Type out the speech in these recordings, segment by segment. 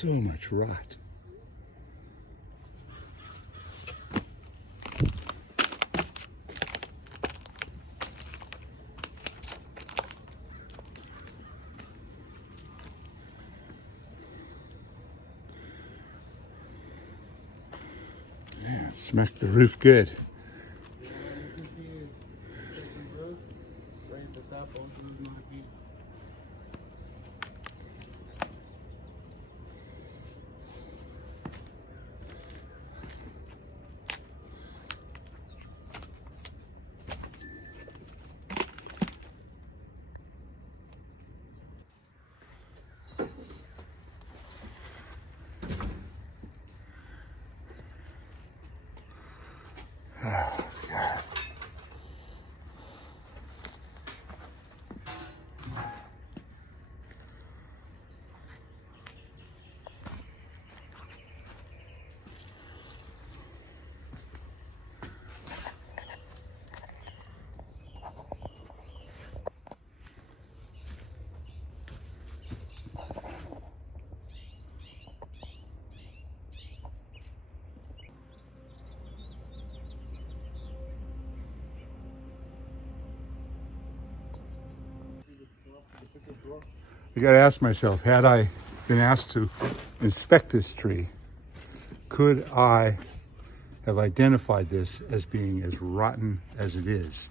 so much rot. Yeah, smacked the roof good. Yeah, you can see it. Check the roof. Right at the top also is my piece. Oh, God. I got to ask myself, had I been asked to inspect this tree, could I have identified this as being as rotten as it is?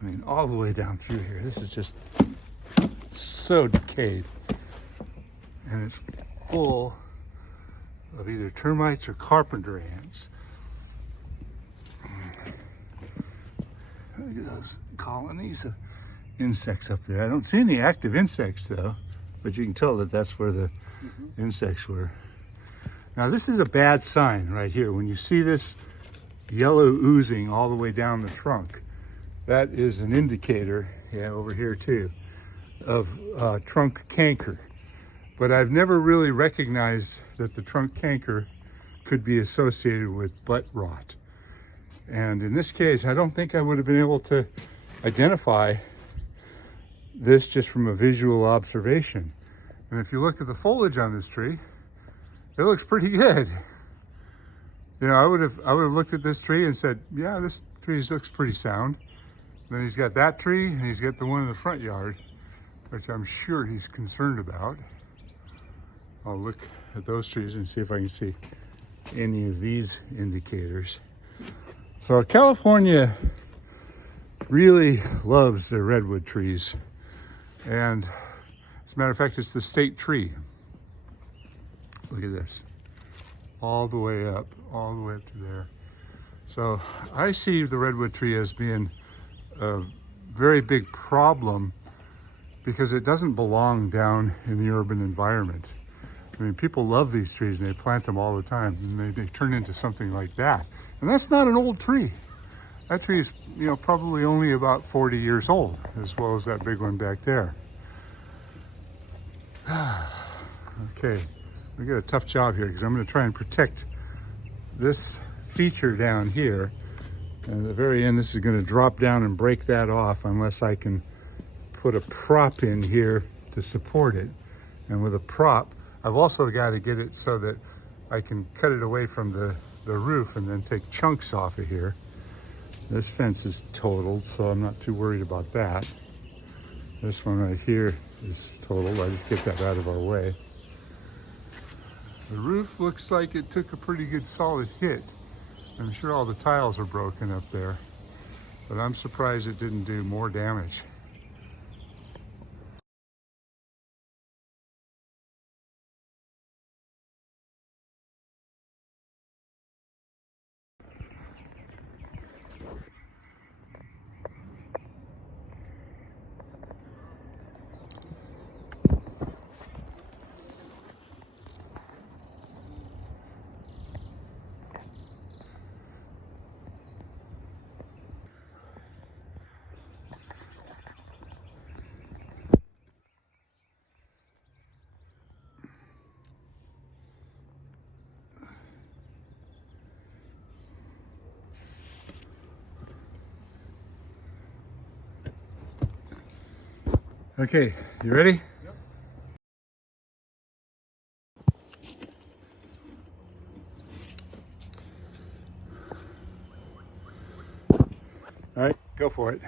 I mean, all the way down through here. This is just so decayed. And it's full of either termites or carpenter ants. Look at those colonies of insects up there. I don't see any active insects though, but you can tell that that's where the insects were. Now this is a bad sign right here. When you see this yellow oozing all the way down the trunk, that is an indicator, yeah, over here too, of trunk canker. But I've never really recognized that the trunk canker could be associated with butt rot. And in this case, I don't think I would have been able to identify this just from a visual observation. And if you look at the foliage on this tree, it looks pretty good. You know, I would have looked at this tree and said, yeah, this tree looks pretty sound. And then he's got that tree and he's got the one in the front yard, which I'm sure he's concerned about. I'll look at those trees and see if I can see any of these indicators. So California really loves their redwood trees. And as a matter of fact, it's the state tree. Look at this. All the way up to there. So I see the redwood tree as being a very big problem because it doesn't belong down in the urban environment. I mean, people love these trees and they plant them all the time and they turn into something like that. And that's not an old tree. That tree is, you know, probably only about 40 years old, as well as that big one back there. Okay, we got a tough job here because I'm going to try and protect this feature down here. And at the very end, this is going to drop down and break that off unless I can put a prop in here to support it. And with a prop, I've also got to get it so that I can cut it away from the roof and then take chunks off of here. This fence is totaled, so I'm not too worried about that. This one right here is totaled. I just get that out of our way. The roof looks like it took a pretty good solid hit. I'm sure all the tiles are broken up there, but I'm surprised it didn't do more damage. Okay, you ready? Yep. Go for it.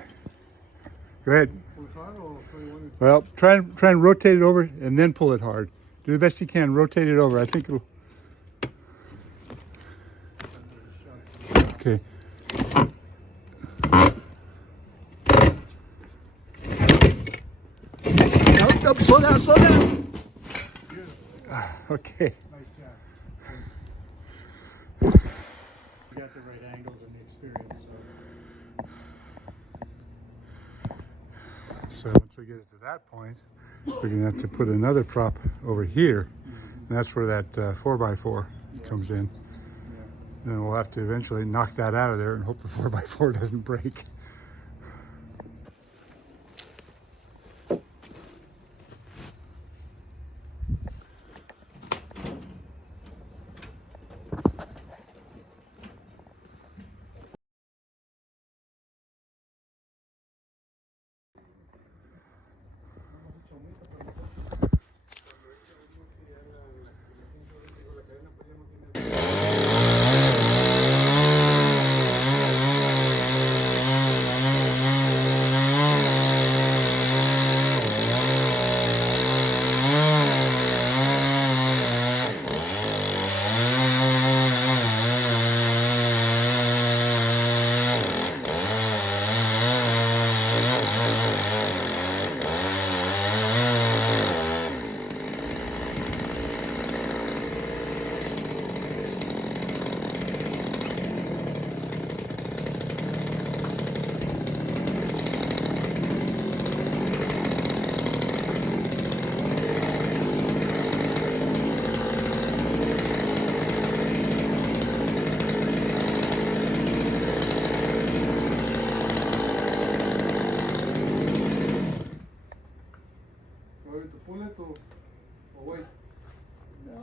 Go ahead. Pull it hard or throw you one? Well, try and rotate it over and then pull it hard. Do the best you can. Rotate it over. I think it'll. Okay. No, slow down, slow down. Okay. Nice job. You got the right angles and the experience. So once we get it to that point, we're going to have to put another prop over here. And that's where that 4x4 comes in. Then we'll have to eventually knock that out of there and hope the 4x4 doesn't break.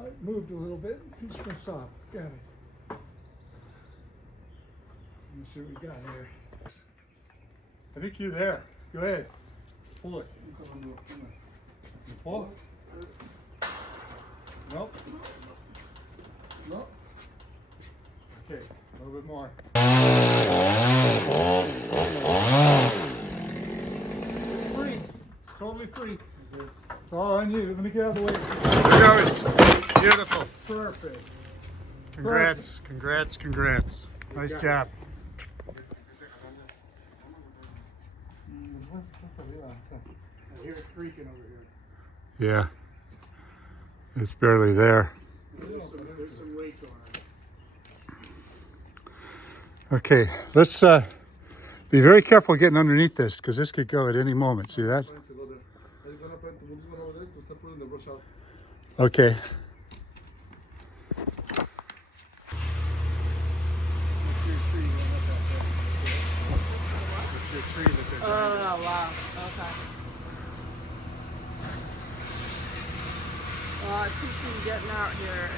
It moved a little bit. It's going to stop. Got it. Let me see what we got here. I think you're there. Go ahead. Pull it. You pull it? Nope. Nope. Okay, a little bit more. Free. It's totally free. It's all on you. Let me get out of the way. There it goes. Beautiful. Perfect. Congrats, congrats, congrats. Nice job. I hear it creaking over here. Yeah. It's barely there. There's some weight going on. Okay, let's be very careful getting underneath this because this could go at any moment. See that? Okay. Oh, wow. Okay. Well, I appreciate you getting out here.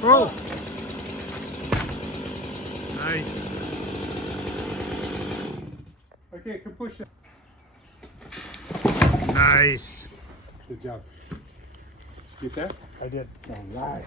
Oh! Nice. Okay, can push it. Nice. Good job. Get that? I did. All right.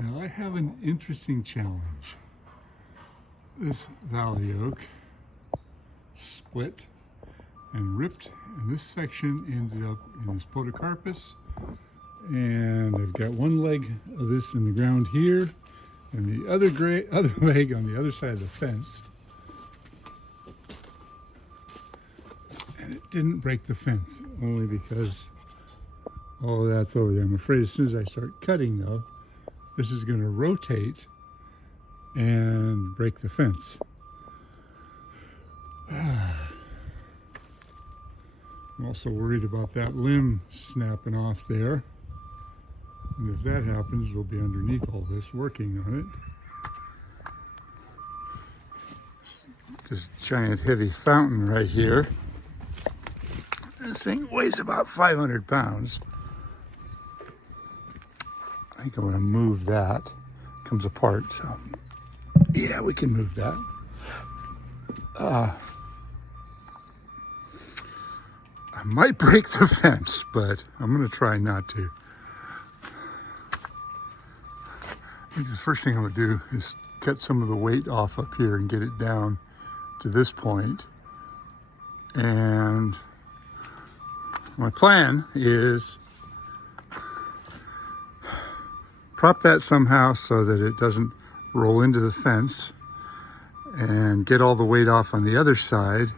Now I have an interesting challenge. This valley oak split and ripped, and this section ended up in this podocarpus. And I've got one leg of this in the ground here, and the other leg on the other side of the fence. And it didn't break the fence, only because all of that's over there. I'm afraid as soon as I start cutting, though, this is going to rotate and break the fence. I'm also worried about that limb snapping off there. And if that happens, we'll be underneath all this working on it. This giant heavy fountain right here. This thing weighs about 500 pounds. I think I'm going to move that. It comes apart, so yeah, we can move that. I might break the fence, but I'm going to try not to. I think the first thing I'm going to do is cut some of the weight off up here and get it down to this point. And my plan is prop that somehow so that it doesn't roll into the fence, and get all the weight off on the other side.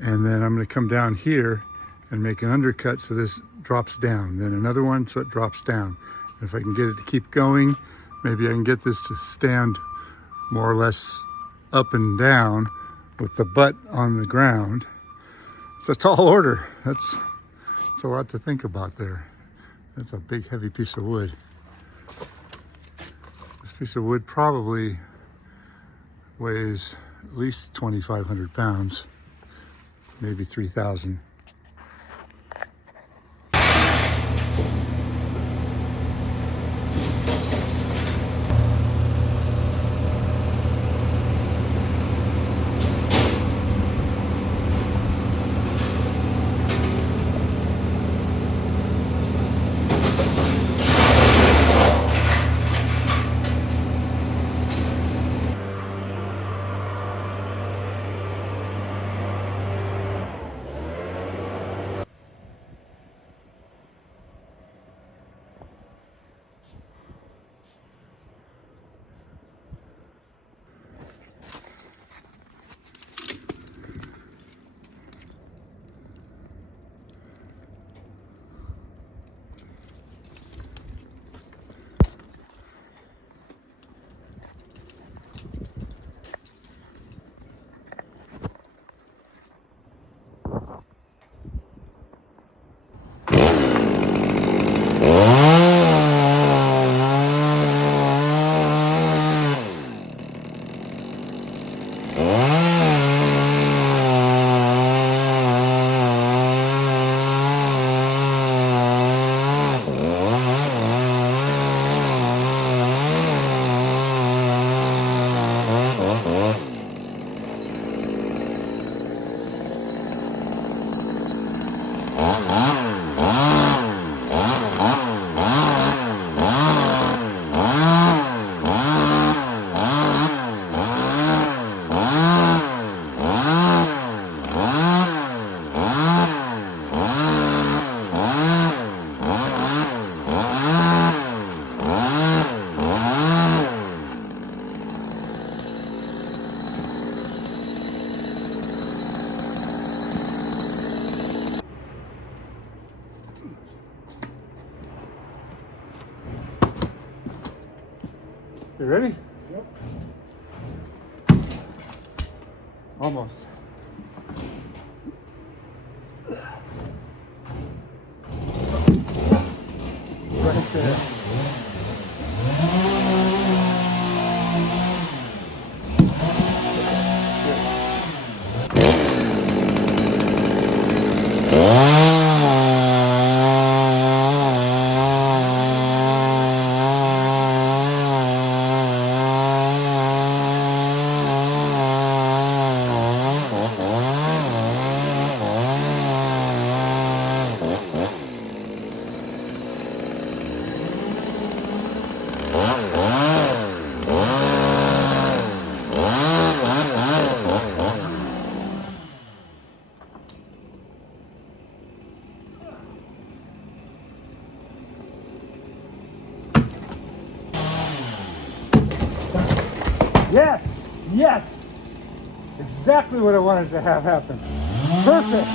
And then I'm going to come down here and make an undercut so this drops down. Then another one so it drops down. And if I can get it to keep going, maybe I can get this to stand more or less up and down with the butt on the ground. It's a tall order. That's a lot to think about there. That's a big, heavy piece of wood. This piece of wood probably weighs at least 2,500 pounds. Maybe 3,000. You ready? Yep. Almost. Right there. Yes, yes. Exactly what I wanted to have happen. Perfect.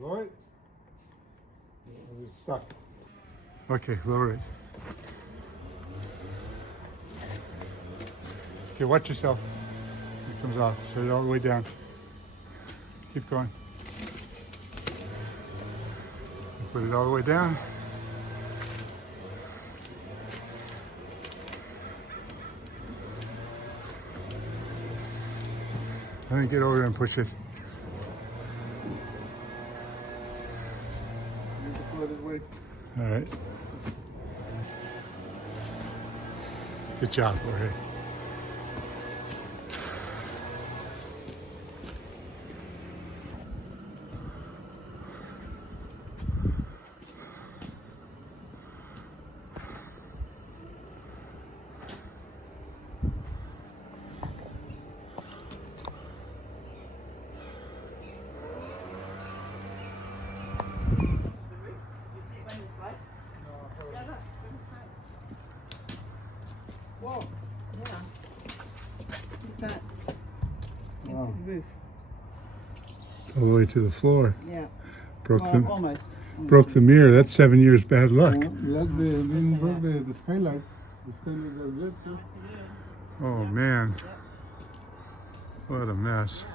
Lower it. It's stuck. Okay, lower it. Okay, watch yourself. It comes off. Set it all the way down. Keep going. Put it all the way down. And then get over and push it. All right. Good job, Blair. Whoa. Yeah. Look at that. Wow. Roof. All the way to the floor. Yeah. Broke Well, the almost. broke the mirror. That's 7 years bad luck. Like didn't broke the skylights. The skylights are good too. Oh man. What a mess.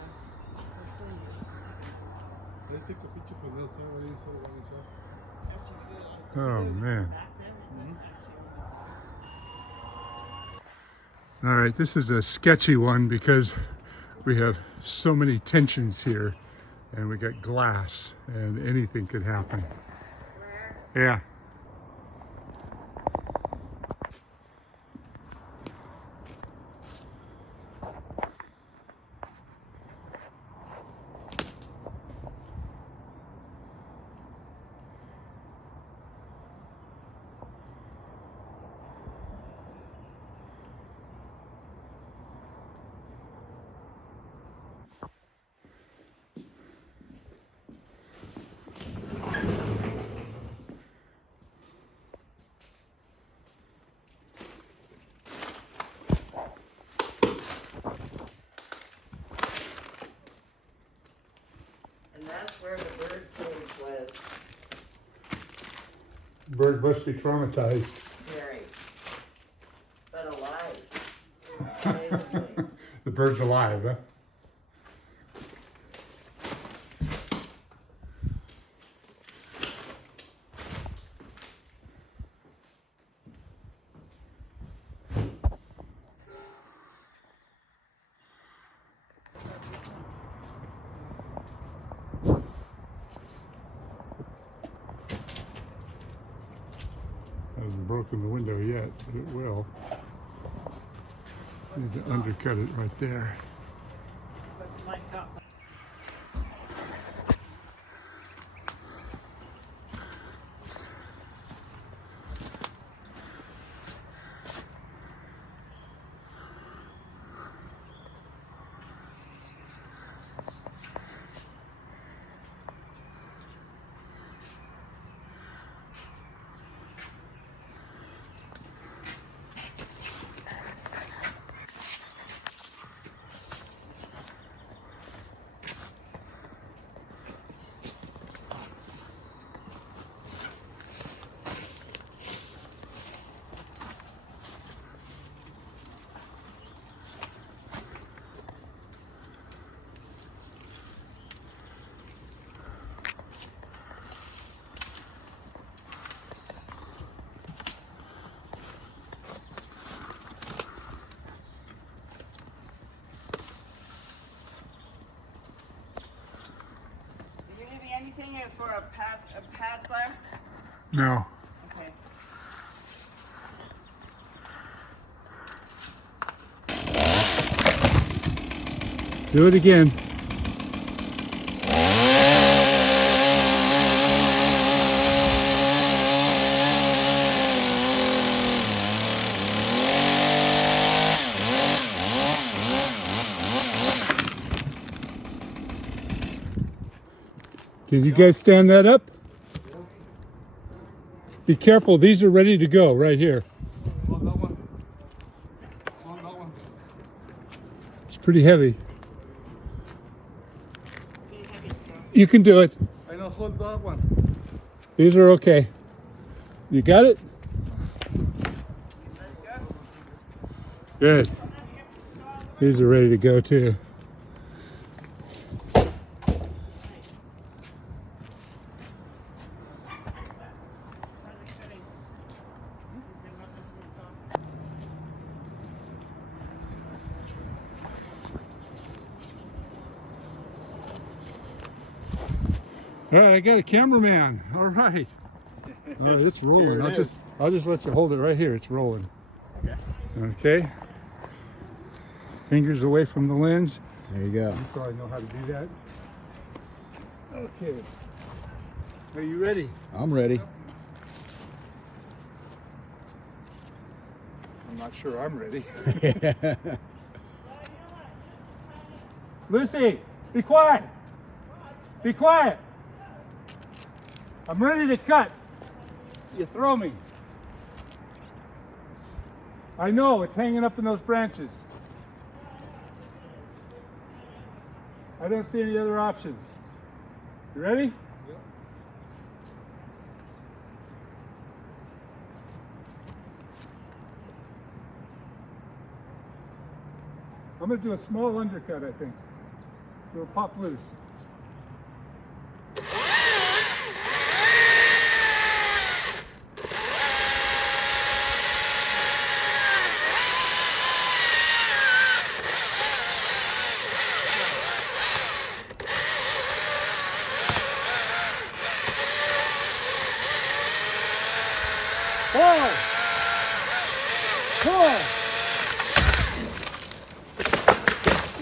They take a picture for that, see what he saw. Oh man. All right, this is a sketchy one because we have so many tensions here and we got glass and anything could happen. Yeah. And that's where the bird cage was. Bird must be traumatized. Very. But alive. Amazingly. The bird's alive, huh? Hasn't broken the window yet, but it will. Need to undercut it right there. looking at for a pad, Blair? No. Okay. Do it again. Can you guys stand that up? Be careful, these are ready to go right here. Hold that one. Hold that one. It's pretty heavy. You can do it. I know, hold that one. These are okay. You got it? Good. These are ready to go too. All right, I got a cameraman. All right. Oh, it's rolling. I'll just let you hold it right here. It's rolling. Okay. Okay. Fingers away from the lens. There you go. You probably know how to do that. Okay. Are you ready? I'm ready. I'm not sure I'm ready. Lucy, be quiet. Be quiet. I'm ready to cut. You throw me. I know, it's hanging up in those branches. I don't see any other options. You ready? Yep. I'm going to do a small undercut, I think. It'll pop loose.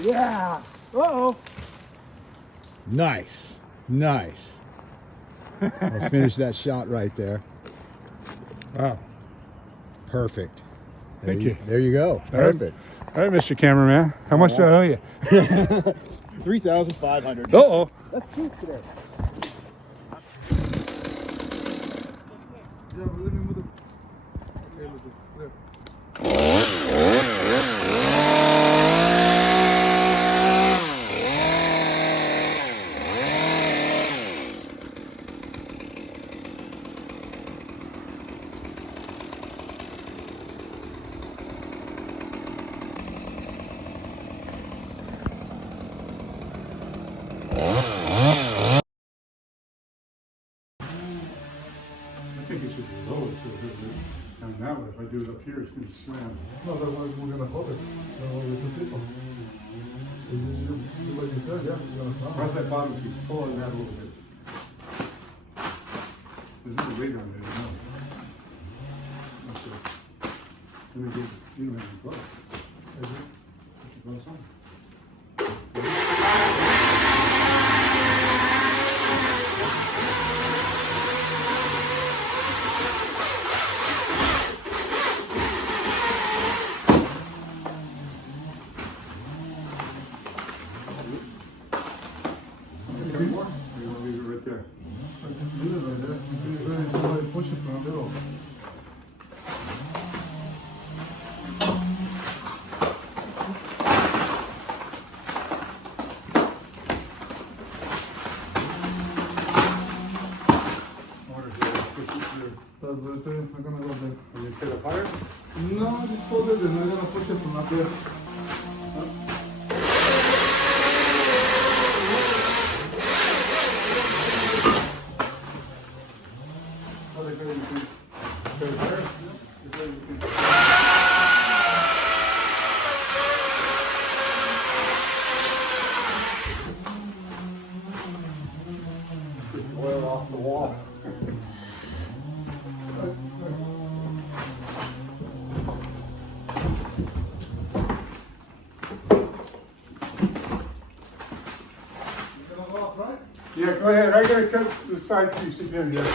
Yeah. Uh-oh. Nice. Nice. I'll finish that shot right there. Wow. Perfect. Thank you. There you go. Perfect. All right, Mr. Cameraman. How much do I owe you? 3,500. Uh-oh. That's cheap today. Yeah, but let me move the... Okay, look, there. I think it should be lower, so and now if I do it up here, it's going to slam. No, otherwise we're gonna hold it. With two people. Do what you said, yeah. We're gonna stop. Press that bottom piece, pull on that a little bit. There's no weight on there, no. That's it. Let me get, you don't have any gloves. Put your gloves on. More? Or you want to leave it right there? I can leave it right there. You can really slowly push it from the middle. That's the thing. I'm gonna go there. Are you put it higher? No, just hold it and I'm gonna push it from up there. off the wall. Yeah, go ahead. I gotta cut the side piece again here.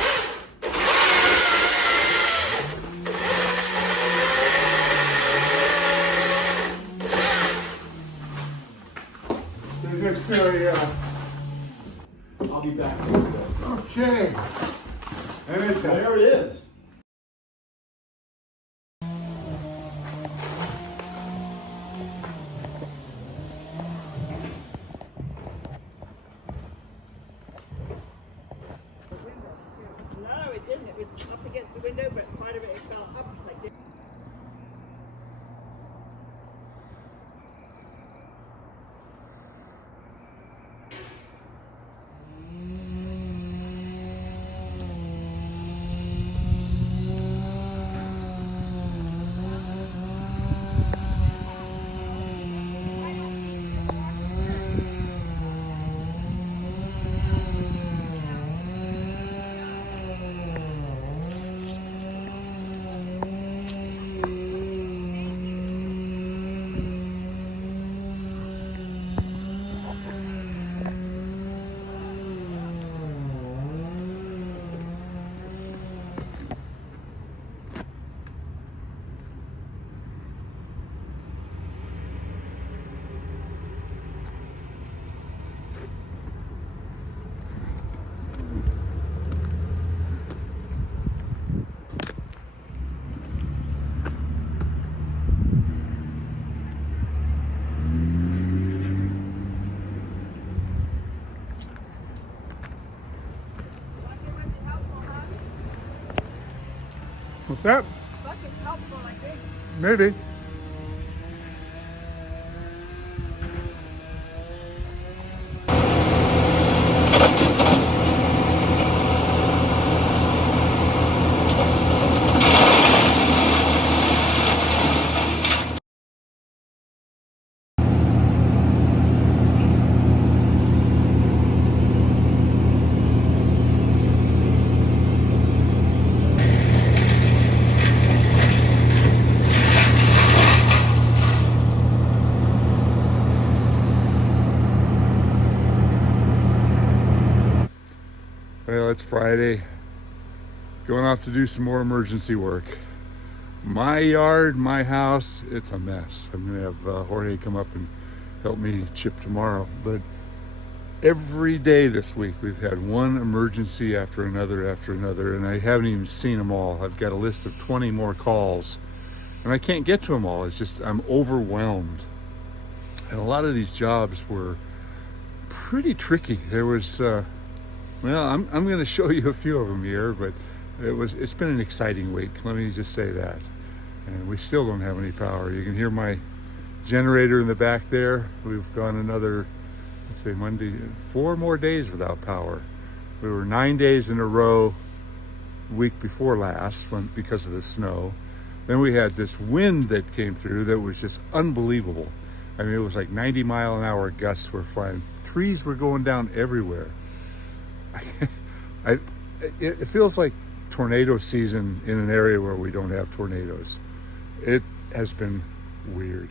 There's just I'll be back. okay. And it's There it is. No, it didn't. It was up against the window, but part of it fell up like this. What's that? Bucket's helpful, I think. Maybe. Well, it's Friday. Going off to do some more emergency work. My yard, my house, it's a mess. I'm gonna have Jorge come up and help me chip tomorrow. But every day this week, we've had one emergency after another, and I haven't even seen them all. I've got a list of 20 more calls, and I can't get to them all. It's just, I'm overwhelmed. And a lot of these jobs were pretty tricky. There was, well, I'm going to show you a few of them here, but it's been an exciting week. Let me just say that. And we still don't have any power. You can hear my generator in the back there. We've gone another, let's say Monday, 4 more days without power. We were 9 days in a row week before last because of the snow. Then we had this wind that came through that was just unbelievable. I mean, it was like 90-mile-an-hour gusts were flying. Trees were going down everywhere. It feels like tornado season in an area where we don't have tornadoes. It has been weird.